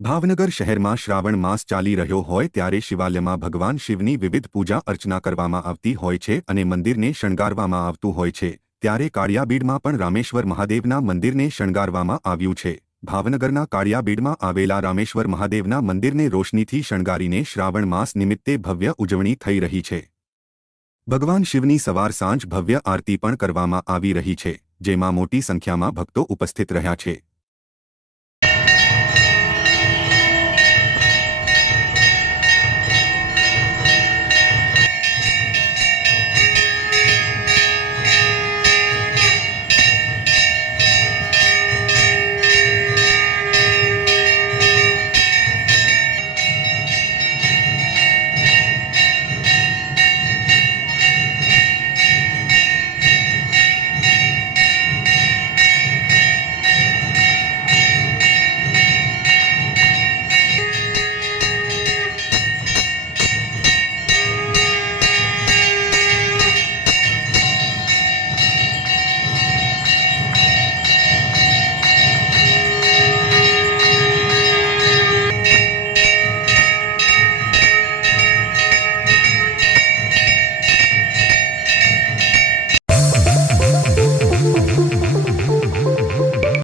ભાવનગર શહેરમાં શ્રાવણ માસ ચાલી રહ્યો હોય ત્યારે શિવાલયમાં ભગવાન શિવની વિવિધ પૂજા અર્ચના કરવામાં આવતી હોય છે અને મંદિરને શણગારવામાં આવતું હોય છે। ત્યારે કાળિયાબીડમાં પણ રામેશ્વર મહાદેવના મંદિરને શણગારવામાં આવ્યું છે। ભાવનગરના કાળિયાબીડમાં આવેલા રામેશ્વર મહાદેવના મંદિરને રોશનીથી શણગારીને શ્રાવણ માસ નિમિત્તે ભવ્ય ઉજવણી થઈ રહી છે। ભગવાન શિવની સવાર સાંજ ભવ્ય આરતી પણ કરવામાં આવી રહી છે, જેમાં મોટી સંખ્યામાં ભક્તો ઉપસ્થિત રહ્યા છે।